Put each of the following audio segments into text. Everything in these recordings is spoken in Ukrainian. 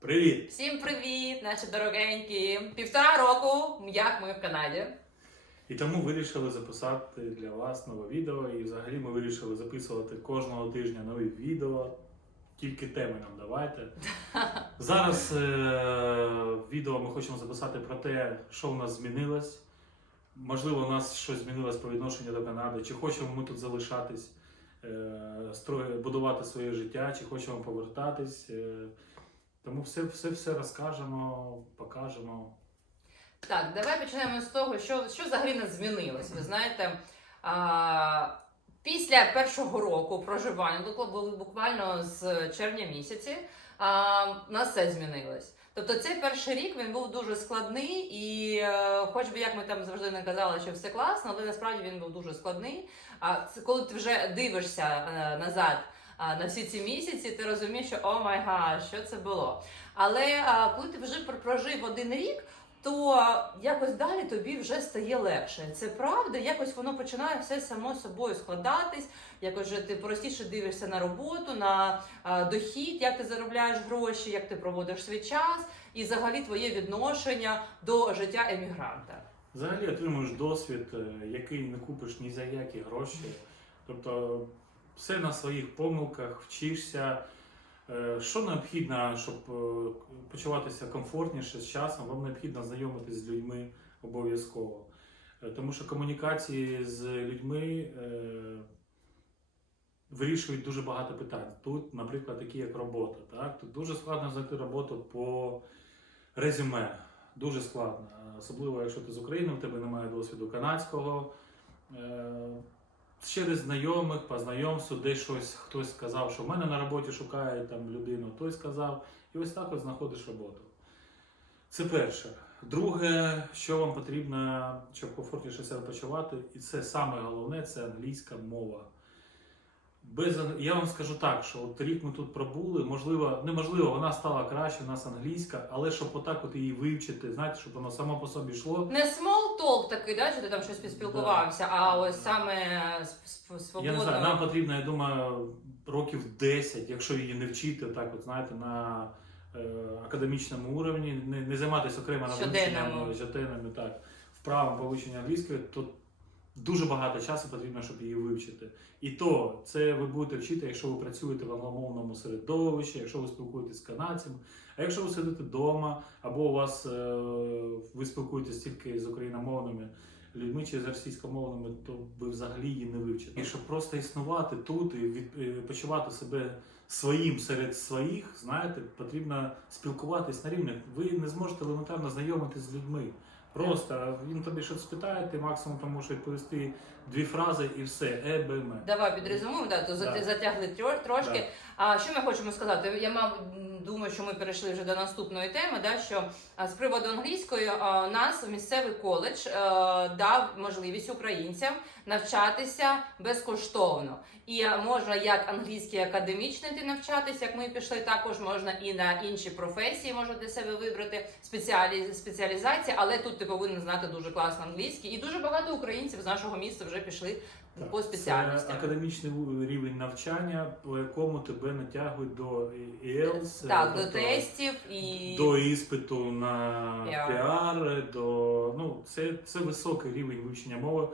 Привіт! Всім привіт, наші дорогенькі! Півтора року, як ми в Канаді. І тому вирішили записати для вас нове відео. І взагалі ми вирішили записувати кожного тижня нові відео. Тільки теми нам давайте. Зараз е- відео ми хочемо записати про те, що в нас змінилось. Можливо, у нас щось змінилось по відношенню до Канади, чи хочемо ми тут залишатись, е- будувати своє життя, чи хочемо повертатись. Е- тому все, все, все розкажемо, покажемо. Так, давай почнемо з того, що, що взагалі нас змінилось. Ви знаєте, а, після першого року проживання, буквально з червня місяці, а, у нас все змінилось. Тобто цей перший рік він був дуже складний, і е, хоч би як ми там завжди не казали, що все класно, але насправді він був дуже складний. А це коли ти вже дивишся е, назад на всі ці місяці, ти розумієш, що о май га, що це було. Але коли ти вже прожив один рік, то якось далі тобі вже стає легше. Це правда, якось воно починає все само собою складатись. Якось вже ти простіше дивишся на роботу, на дохід, як ти заробляєш гроші, як ти проводиш свій час, і взагалі твоє відношення до життя емігранта. Взагалі отримуєш досвід, е, який не купиш ні за які гроші. Тобто все на своїх помилках, вчишся. Е, Що необхідно, щоб е, почуватися комфортніше з часом, вам необхідно знайомитись з людьми обов'язково. Е, Тому що комунікації з людьми вирішують дуже багато питань. Тут, наприклад, такі як робота. Так? Тут дуже складно знайти роботу по резюме. Дуже складно. Особливо, якщо ти з України, у тебе немає досвіду канадського. Через знайомих, по десь щось хтось сказав, що в мене на роботі шукає там людину, той сказав, і ось так от знаходиш роботу. Це перше. Друге, що вам потрібно, щоб комфортніше себе почувати, і це саме головне це англійська мова. Без, я вам скажу так, що от рік ми тут пробули, можливо, неможливо, вона стала краще, у нас англійська, але щоб отак от її вивчити, знаєте, щоб воно само по собі йшло. Не small talk такий, да, що ти там щось поспілкувався, а ось саме свободно. Я не знаю, нам потрібно, я думаю, років 10, якщо її не вчити, так от знаєте, на е, академічному уровні, не, не займатися окремо Щоденному. навчанням, щоденними, так, вправом повищення англійської, то дуже багато часу потрібно, щоб її вивчити. І то це ви будете вчити, якщо ви працюєте в англомовному середовищі, якщо ви спілкуєтесь з канадцями. А якщо ви сидите вдома, або у вас е, ви спілкуєтесь тільки з україномовними людьми чи з російськомовними, то ви взагалі її не вивчите. І щоб просто існувати тут і від, е, себе своїм серед своїх, знаєте, потрібно спілкуватись на рівних. Ви не зможете елементарно знайомитись з людьми. Просто він тобі щось спитає, ти максимум там можеш відповісти дві фрази і все. Е, Б, М. Давай підрезумуємо, да, то Да. затягли тро- трошки. А що ми хочемо сказати? Я мав думаю, що ми перейшли вже до наступної теми. Да, що з приводу англійської нас місцевий коледж е, дав можливість українцям навчатися безкоштовно. І а, можна як англійський академічний йти навчатися, як ми пішли, також можна і на інші професії можна для себе вибрати спеціалі, спеціалізації, але тут ти повинен знати дуже класно англійський. І дуже багато українців з нашого міста вже пішли Так, по спеціальностям. Це академічний рівень навчання, по якому тебе натягують до IELTS, Так, тобто до тестів і до іспиту на піар, до ну це, це високий рівень вивчення мови.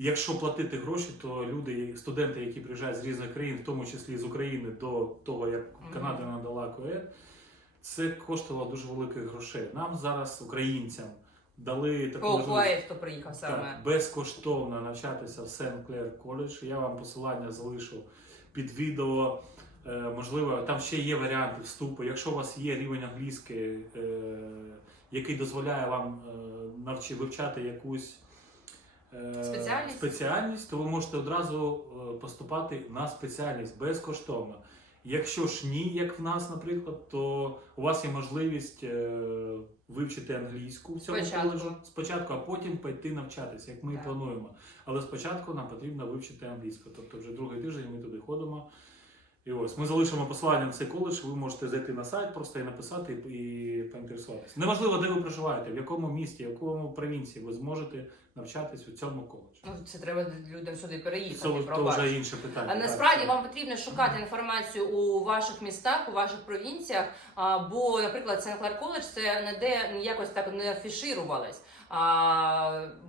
Якщо платити гроші, то люди, студенти, які приїжджають з різних країн, в тому числі з України, до того як Канада надала КОЕД, це коштувало дуже великих грошей. Нам зараз, українцям, дали таку можливість Коуклаєв, хто приїхав саме. так, безкоштовно навчатися в Сент Клер коледж. Я вам посилання залишу під відео. Е, можливо, там ще є варіанти вступу. Якщо у вас є рівень англійської, е, який дозволяє вам е, навчи, вивчати якусь е, Спеціальність? спеціальність, то ви можете одразу е, поступати на спеціальність безкоштовно. Якщо ж ні, як в нас, наприклад, то у вас є можливість е, вивчити англійську в цьому Спочатку. коледжі спочатку, а потім пойти навчатися, як ми і Так. плануємо. Але спочатку нам потрібно вивчити англійську. Тобто вже другий тиждень ми туди ходимо. І ось ми залишимо посилання на цей коледж. Ви можете зайти на сайт просто і написати і поінтересуватися. Неважливо, де ви проживаєте, в якому місті, в якому провінції ви зможете навчатись у цьому коледжі. Ну, це треба людям сюди переїхати. Це то вже інше питання. А так. насправді вам потрібно шукати інформацію у ваших містах, у ваших провінціях. Бо, наприклад, Сен-Клер коледж це ніде якось так не афіширувалось.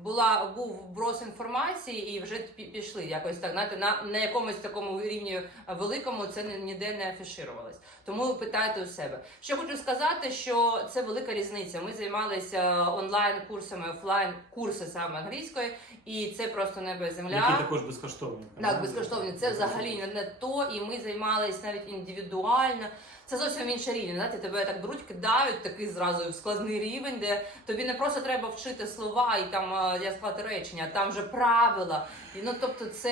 Була був брос інформації і вже пі- пішли якось так. Знаєте, на, на якомусь такому рівні великому це ні- ніде не афіширувалось. Тому питайте у себе. Що хочу сказати, що це велика різниця. Ми займалися онлайн курсами, офлайн курси саме англійської, і це просто небо і земля. Які також безкоштовні. Так, безкоштовні. Це взагалі не, то, і ми займалися навіть індивідуально. Це зовсім інший рівень. Знаєте, тебе так беруть, кидають такий зразу складний рівень, де тобі не просто треба вчити слова і там е, я склати речення, а там вже правила. І, ну тобто, це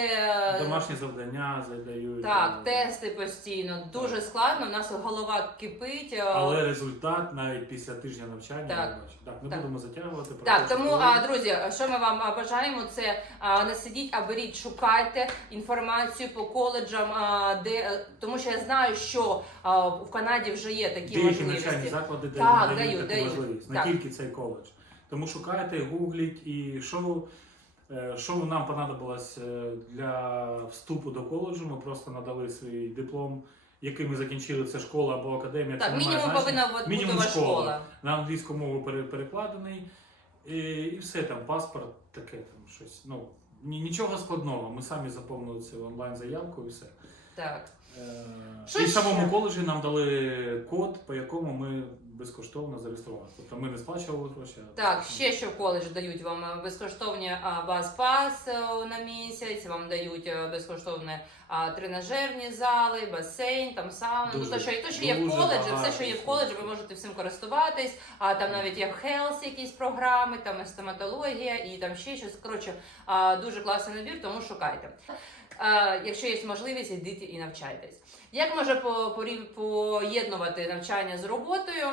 е, Домашні завдання задають. так, е, тести постійно. Дуже складно. У нас голова кипить. е, Але результат навіть після тижня навчання Так. бачу. Так, не Так. будемо затягувати. про Так, тому а, друзі, що ми вам а, бажаємо, це а, не сидіть, а беріть, шукайте інформацію по коледжам, а, де е, тому що я знаю, що а, в Канаді вже є такі Деякі навчальні можливості. заклади Так, дають дають, таку дають. можливість, не Так. тільки цей коледж. Тому шукайте, гугліть і що, що нам понадобилось е, для вступу до коледжу. Ми просто надали свій диплом, який ми закінчили. Це школа або академія. це Так, це мінімум повинна бути Мінімум школа. школа. на англійську мову пере- перекладений. І, і все там, паспорт, таке там щось. Ну, нічого складного. Ми самі заповнили цю онлайн-заявку і все. Так. Е, Що і в ще? самому коледжі нам дали код, по якому ми безкоштовно зареєструвалися. Тобто ми не сплачували гроші. а Так, ще що в коледж дають вам е, безкоштовні а, бас-пас е, на місяць, вам дають е, безкоштовні а, тренажерні зали, басейн, там сауна. Ну Дуже, то, що, і то, що є в дуже коледжі, все, що є в всього. коледжі, ви можете всім користуватись. А там навіть є health якісь програми, там і стоматологія, і там ще щось. Коротше, а, дуже класний набір, тому шукайте. А, якщо є можливість, йдіть і навчайтесь. Як може по- поєднувати навчання з роботою?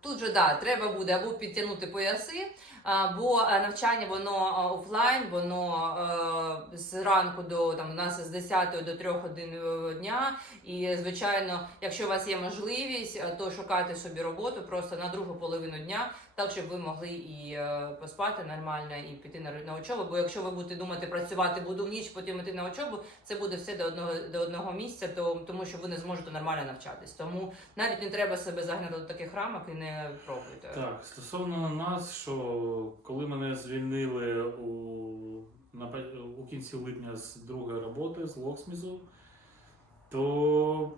Тут же да, треба буде або підтягнути пояси, бо е, навчання воно офлайн, воно е, з ранку до там у нас з 10 до 3 годин е, дня. І звичайно, якщо у вас є можливість, е, то шукайте собі роботу просто на другу половину дня, так щоб ви могли і е, поспати нормально, і піти на учобу. Бо якщо ви будете думати працювати, буду в ніч, потім йти на учобу, це буде все до одного до одного місця, то тому що ви не зможете нормально навчатись. Тому навіть не треба себе загнати до таких рамок і не пробуйте. Так, стосовно нас, що коли мене звільнили у, на, у кінці липня з другої роботи з Локсмізу, то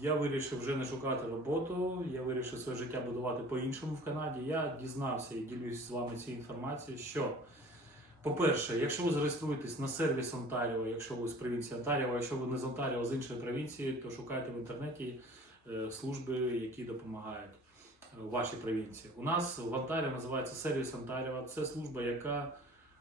я вирішив вже не шукати роботу, я вирішив своє життя будувати по-іншому в Канаді. Я дізнався і ділюсь з вами цією інформацією, що, по-перше, якщо ви зареєструєтесь на сервіс Онтаріо, якщо ви з провінції Онтаріо, якщо ви не з Онтаріо, а з іншої провінції, то шукайте в інтернеті е, служби, які допомагають в вашій провінції. У нас в Онтаріо називається сервіс Онтаріо. Це служба, яка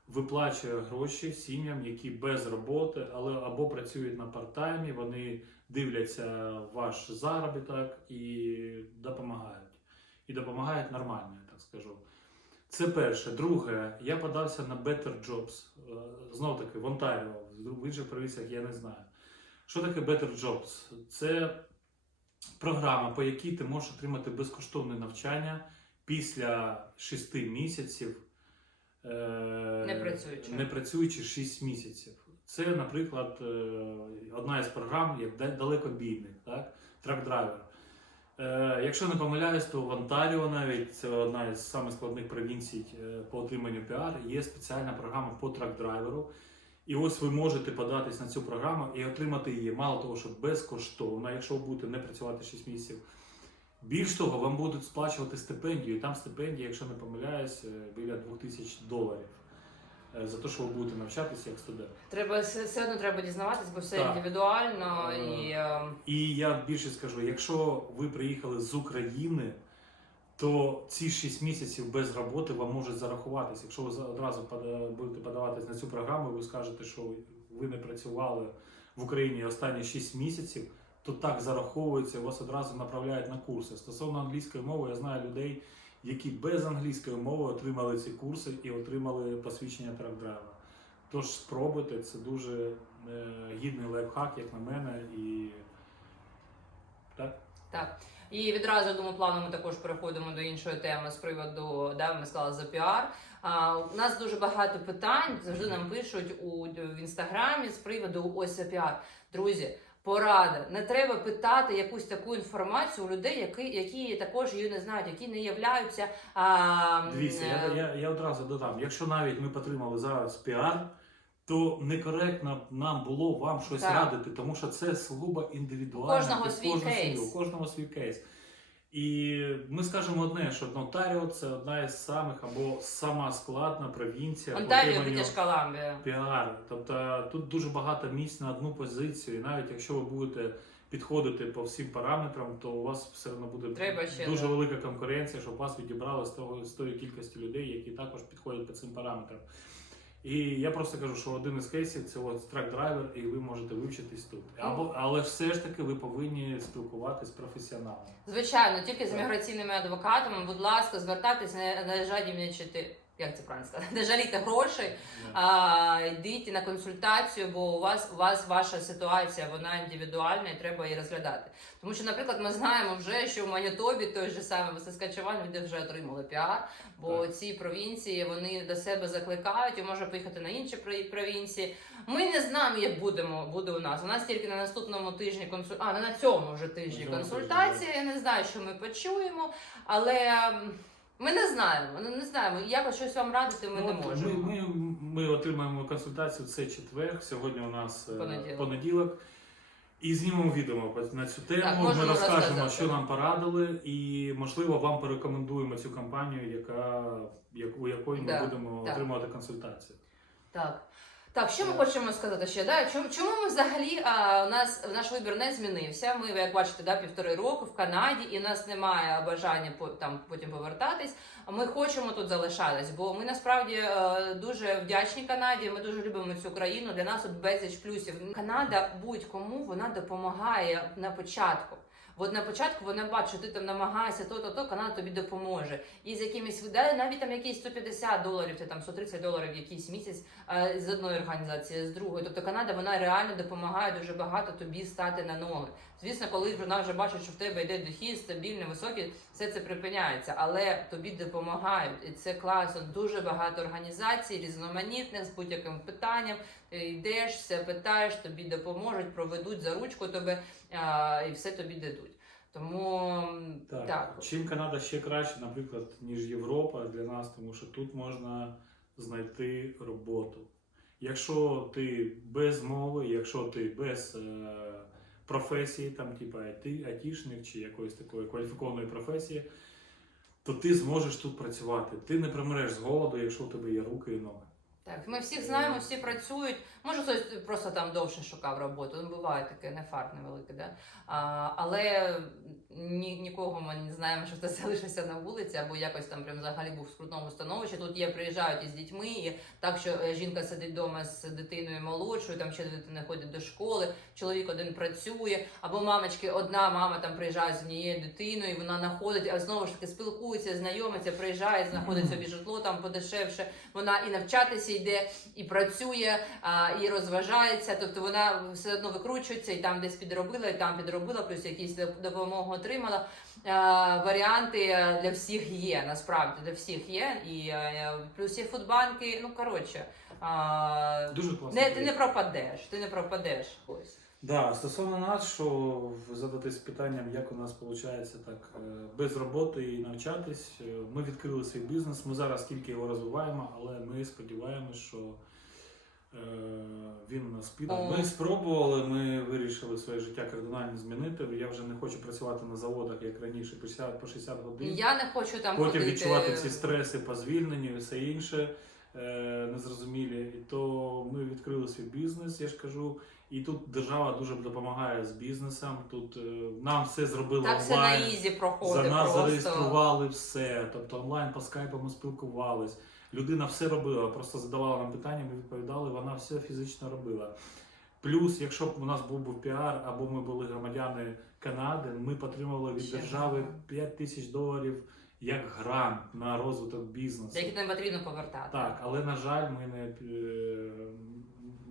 виплачує гроші сім'ям, які без роботи, але або працюють на парт-таймі, вони дивляться ваш заробіток і допомагають. І допомагають нормально, я так скажу. Це перше. Друге, я подався на Better Jobs. Знов таки в Онтаріо, в інших провінціях я не знаю. Що таке Better Jobs? Це програма, по якій ти можеш отримати безкоштовне навчання після 6 місяців. е, Не працюючи. Не працюючи 6 місяців. Це, наприклад, е, одна із програм, як да- далекобійник, так? трак-драйвер. Е, Якщо не помиляюсь, то в Онтаріо навіть це одна із самих складних провінцій по отриманню піар. Є спеціальна програма по трак-драйверу. І ось ви можете податись на цю програму і отримати її, мало того, що безкоштовно, якщо ви будете не працювати 6 місяців. Більш того, вам будуть сплачувати стипендію. І там стипендія, якщо не помиляюсь, е, біля 2000 доларів е, за те, що ви будете навчатися як студент. Треба все, одно треба дізнаватись, бо все Так. індивідуально Е, і е, І я більше скажу: якщо ви приїхали з України, то ці 6 місяців без роботи вам можуть зарахуватися. Якщо ви одразу будете подаватись на цю програму, ви скажете, що ви не працювали в Україні останні 6 місяців, то так зараховується, вас одразу направляють на курси. Стосовно англійської мови, я знаю людей, які без англійської мови отримали ці курси і отримали посвідчення трак-драйвера. Тож спробуйте, це дуже е, гідний лайфхак, як на мене, і Так? Так. І відразу я думаю, плану ми також переходимо до іншої теми з приводу, да, ми сказали за піар. А, у нас дуже багато питань завжди нам пишуть у в інстаграмі з приводу ось за піар. Друзі, порада. Не треба питати якусь таку інформацію у людей, які, які також її не знають, які не являються. А, Дивіться, я, е, я, я одразу додам. Якщо навіть ми отримали зараз піар, то некоректно нам було вам щось Так. радити, тому що це сугубо індивідуально. Кожного під свій кожну кейс. сім'ю, У кожного свій кейс. І ми скажемо одне, що Онтаріо це одна із самих або сама складна провінція по Онтаріо, отриманню Коламбія. піар. Тобто тут дуже багато місць на одну позицію, і навіть якщо ви будете підходити по всім параметрам, то у вас все одно буде Треба ще, дуже да. велика конкуренція, щоб вас відібрали з того з тої кількості людей, які також підходять по цим параметрам. І я просто кажу, що один із кейсів це от страк драйвер, і ви можете вивчитись тут. Або але все ж таки ви повинні спілкуватись з професіоналами. Звичайно, тільки з міграційними адвокатами, будь ласка, звертайтесь, не, не жадібничайте, як це правильно сказати, не жалійте грошей, а, йдіть на консультацію, бо у вас у вас ваша ситуація вона індивідуальна і треба її розглядати. Тому що, наприклад, ми знаємо вже, що в Манітобі той же самий Саскачеван, люди вже отримали піар, бо Так. ці провінції вони до себе закликають і може поїхати на інші про- провінції. Ми не знаємо, як будемо буде у нас. У нас тільки на наступному тижні консуль... а не на цьому вже тижні консультація. Я не знаю, що ми почуємо, але. Ми не знаємо, ми не знаємо. Якось щось вам радити ми Ну, не от можемо. Ми, ми, ми отримаємо консультацію цей четвер. Сьогодні у нас е, Понеділок. понеділок. І знімемо відео на цю тему. Так, ми можемо розкажемо, розказати. що нам порадили, і можливо вам порекомендуємо цю компанію, яка як- у якої ми Да, будемо так. отримувати консультацію. Так. Так, що ми Так. хочемо сказати ще? Да? Чому, чому ми взагалі а, у нас наш вибір не змінився? Ми, як бачите, да, півтори року в Канаді, і в нас немає бажання по, там потім повертатись. Ми хочемо тут залишатись, бо ми насправді е, дуже вдячні Канаді. Ми дуже любимо цю країну. Для нас тут безліч плюсів. Канада будь-кому вона допомагає на початку. От на початку вона бачить, що ти там намагаєшся то, то, то, Канада тобі допоможе. І з якимись видає навіть там якісь 150 доларів, ти там 130 доларів якийсь місяць з одної організації, з другої. Тобто Канада вона реально допомагає дуже багато тобі стати на ноги. Звісно, коли вона вже бачить, що в тебе йде дохід, стабільний, високий, все це припиняється, але тобі допомагають, і це класно. Дуже багато організацій, різноманітних з будь-яким питанням. Ти йдеш, все питаєш, тобі допоможуть, проведуть за ручку тебе а, і все тобі дадуть. Тому Так. так. Чим Канада ще краще, наприклад, ніж Європа для нас, тому що тут можна знайти роботу. Якщо ти без мови, якщо ти без е, професії, там, типу айтішник чи якоїсь такої кваліфікованої професії, то ти зможеш тут працювати. Ти не примреш з голоду, якщо у тебе є руки і ноги. Так, ми всіх знаємо, всі працюють. Може, хтось просто там довше шукав роботу. Ну, буває таке, не фарт невеликий, да? а, але ні, нікого ми не знаємо, що хтось залишився на вулиці, або якось там прям взагалі був в скрутному становищі. Тут є, приїжджають із дітьми, і так, що е, жінка сидить вдома з дитиною молодшою, там ще дитина ходить до школи, чоловік один працює, або мамочки, одна мама там приїжджає з однією дитиною, і вона знаходить, а знову ж таки спілкується, знайомиться, приїжджає, знаходить собі житло там подешевше. Вона і навчатися йде, і працює, а, і розважається. Тобто вона все одно викручується, і там десь підробила, і там підробила, плюс якісь допомогу отримала. А, варіанти е, для всіх є, насправді для всіх є. І а, плюс є фудбанки. Ну коротше, а, Дуже класно. не, ти не пропадеш, ти не пропадеш. Ось. Да, стосовно нас, що задатись питанням, як у нас виходить так е, без роботи і навчатись. Е, Ми відкрили свій бізнес. Ми зараз тільки його розвиваємо, але ми сподіваємось, що е, він у нас піде. Ми спробували, ми вирішили своє життя кардинально змінити. Я вже не хочу працювати на заводах, як раніше, по 60, по 60 годин. Я не хочу там Потім ходити. відчувати ці стреси по звільненню і все інше незрозумілі. І то ми відкрили свій бізнес, я ж кажу. І тут держава дуже допомагає з бізнесом. Тут е, нам все зробили Так все на онлайн. ізі За нас просто. зареєстрували все. Тобто онлайн по скайпу ми спілкувались. Людина все робила, просто задавала нам питання, ми відповідали, вона все фізично робила. Плюс, якщо б у нас був би піар або ми були громадяни Канади, ми б отримували від держави грант. 5 тисяч доларів як грант на розвиток бізнесу. Які не потрібно повертати. Так, але на жаль, ми не, е,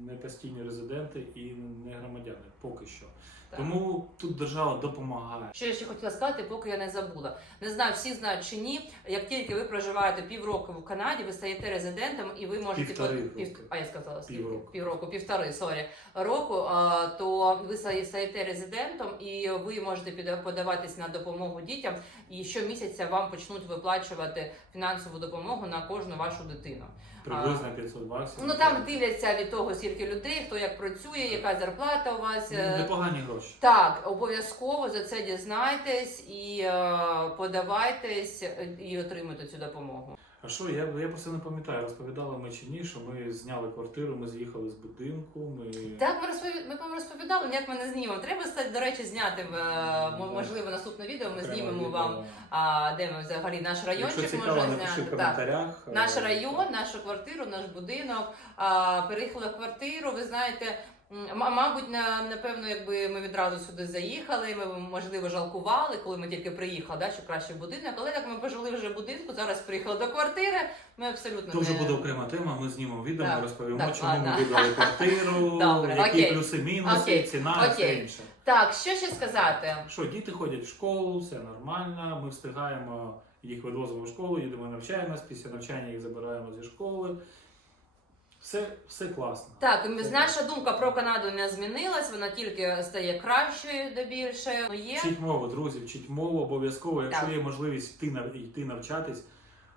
не постійні резиденти і не громадяни. Поки що. Так. Тому тут держава допомагає. Що я ще хотіла сказати, поки я не забула. Не знаю, всі знають чи ні. Як тільки ви проживаєте півроку в Канаді, ви стаєте резидентом і ви можете Півтори по- пів... а я сказала скільки? Півроку. півроку, півтори, сорі, року, а, то ви стаєте резидентом і ви можете подаватись на допомогу дітям. І щомісяця вам почнуть виплачувати фінансову допомогу на кожну вашу дитину. Приблизно 500 баксів. Ну там дивляться від того, скільки людей, хто як працює, яка зарплата у вас. Ну, е, непогані гроші. Так, обов'язково за це дізнайтесь і е, подавайтесь е, і отримуйте цю допомогу. А що, я, я просто не пам'ятаю, розповідали ми чи ні, що ми зняли квартиру, ми з'їхали з будинку. Ми... Так, ми розпові... ми вам розповідали, як ми не знімемо. Треба до речі, зняти е, можливо наступне відео. Ми Прямо знімемо відео. вам, а, де ми взагалі наш Якщо райончик цікаво, можна напиши в зняти. Так. коментарях. Наш Е, район, нашу квартиру, наш будинок. А, переїхали в квартиру. Ви знаєте, мабуть, напевно, якби ми відразу сюди заїхали, ми можливо жалкували, коли ми тільки приїхали, да, що краще будинок. Але так ми пожили вже будинку. Зараз приїхали до квартири. Ми абсолютно вже не... буде окрема тема. Ми знімемо відео, Так, ми розповімо, так, чому ладно. ми вибрали квартиру, Добре, які окей. плюси, мінуси, Окей, ціна, окей. все інше. Так, що ще сказати? Що діти ходять в школу, все нормально. Ми встигаємо їх відвозимо в школу, їдемо навчаємось, після навчання їх забираємо зі школи. Все, все класно. Так, і наша думка про Канаду не змінилась, вона тільки стає кращою де більше. Ну, Є Вчіть мову, друзі, вчіть мову обов'язково. Якщо Так. є можливість йти, нав- йти навчатись,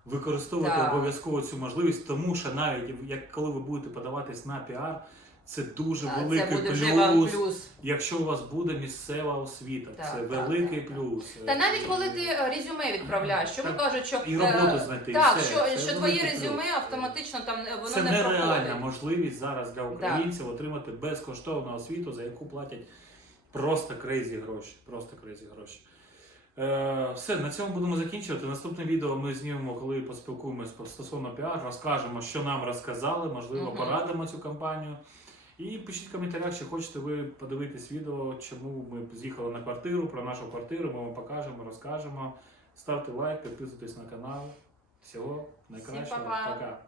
використовувати Так. обов'язково цю можливість, тому що навіть як коли ви будете подаватись на піар, це дуже а, великий це буде плюс, вже вам плюс. якщо у вас буде місцева освіта. Так, це так, великий так, так. плюс. Та навіть коли ти е, резюме відправляєш, що Так. кажуть, що і е, роботу знайти. і так, все. що, Це що твоє великий резюме плюс. автоматично там е, воно Це не нереальна проходить. можливість зараз для українців отримати безкоштовну освіту, за яку платять просто крейзі гроші. Просто крейзі гроші. Е, все, на цьому будемо закінчувати. Наступне відео ми знімемо, коли поспілкуємось по- стосовно піар, розкажемо, що нам розказали, можливо, Мгм. порадимо цю кампанію. І пишіть в коментарях, чи хочете ви подивитись відео, чому ми з'їхали на квартиру, про нашу квартиру. Ми вам покажемо, розкажемо. Ставте лайк, підписуйтесь на канал. Всього найкращого. па-па. Пока.